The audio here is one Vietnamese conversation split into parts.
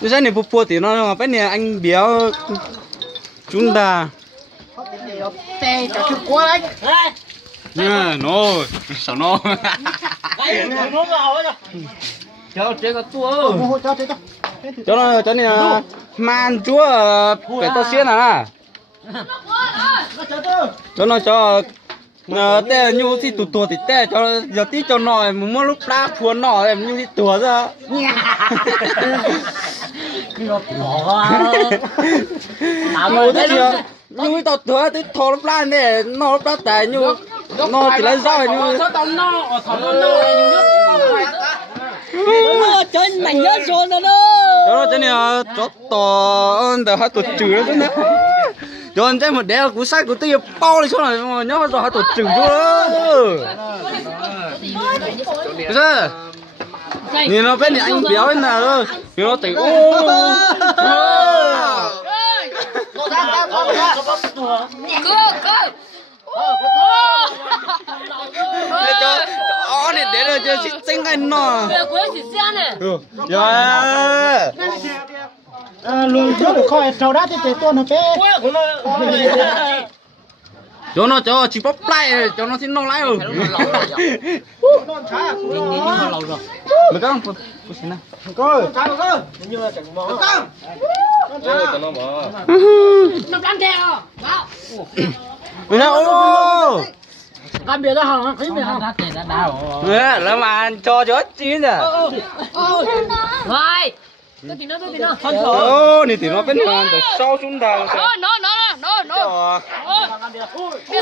Bây giờ này bùa thì nó phải nè anh béo chúng ta. Tê cho chụp qua đấy. Nè, nó sao nó. Cho chơi cái tua. Cho này man chúa phải tao xiên à. Cho tê nhu thì tụt thì tê cho giờ tí cho nồi muốn lúc đá thua nồi em nhu thì tùa ra. Nhu thế chưa? Nhu tao tùa tí thò lúc đá này nó lúc đá tại nhu nó chỉ lấy rau nhu. Chơi mảnh nhớ rồi đó. Cho này cho to để hai tụt chửi chứ nữa. Cho anh chơi một đeo cú sách của tôi bao đi xuống này nhớ rồi hai tụt chửi chứ. Bây giờ nhìn nó bên này anh béo thế nào rồi, nhìn nó tỉnh ô này để rồi cho xinh anh nó. Dạ. Luôn trước được coi trâu đá thì tôi nó bé. Cho nó cho chỉ bóp lại cho nó xin nó lại rồi. Được không? Cô xin nào. Coi. Nó đánh theo. Bây giờ ô. Cam bia ra hàng, cái bia hàng. Nè, là mà cho chín rồi. Rồi. Tôi tìm nó. Ô, này thì nó bên ngoài để sau xuống đào. Nó. Cái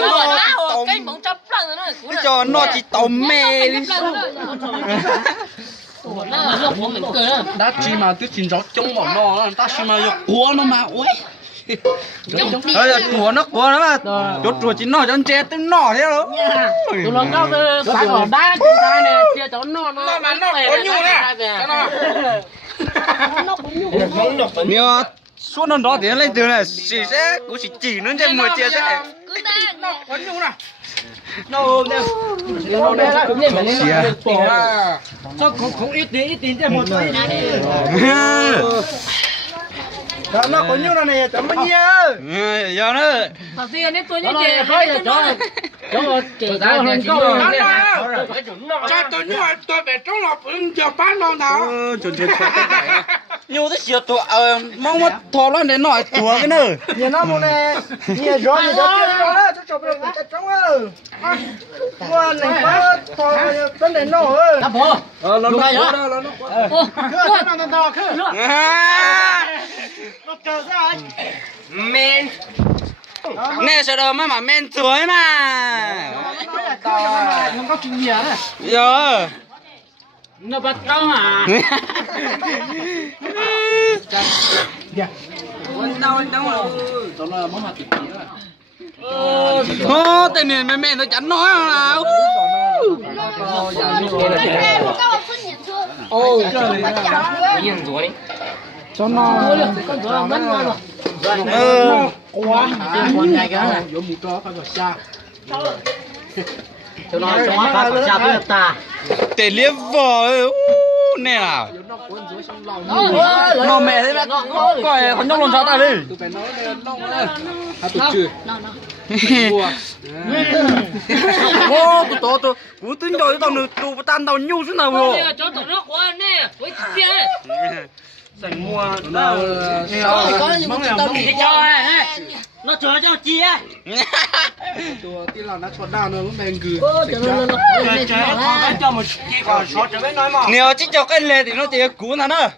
nó đá cái bóng chắp lần nữa. Cái cho nó chỉ tôm mê đi. Đã chỉ mà tôi chỉ rõ chống bọn nó, ta chỉ mà của nó mà ui. Của nó mà chốt ruột chỉ nó cho anh che tới nọ thế đó. Tụi nó cao cái ở đá chúng ta này chia cho nó mà nó có nhu nè. Nếu xuống nó đó thì lên từ này sẽ cũng chỉ nó trên 10 chia sẽ. Nó có nhu nè. Nó không ít tiền cho một tí. Đó nó có nhiêu này chấm bao nhiêu? Giờ nó. Thật sự nên tôi như vậy. Cho kể ra hơn câu. Cho tôi như vậy tôi phải trong lọc giờ bán đâu nào. Chuẩn. Nhiều thế xịt tụi mong mất thò lên để nói tụi cái nữa. Nhìn nó một này, nhìn rõ nhìn rõ cho chụp được cái trống ơi. Qua này có thò vấn đề nổ ơi. Đáp bộ. Nó đây đó. Nó chờ ra Men. Nè sợ đâu mà men chuối mà. không có chuyện gì đấy. Giờ. Nó bắt đâu mà. Ô, tên này mẹ nó chẳng nói nào. Ôi, cho nó. quá. Cho nó phát ra với ta. Để liếp vò nè nào. Nó mẹ thế mà coi con nhóc lon chó ta đi. Ô, tôi cú tính rồi tao nữa tụ tan tao nhu xuống nào rồi. Cho tụi nó quá nè. Với tiền. Sành mua Nó Có những cái tâm đi cho này. Nó chờ cho chia. Tôi tin là nó chọn đào nó lúc này gửi. Cho một chi còn sót cho biết nói mà. nếu chỉ cho cái lề thì nó chỉ cú nào nữa.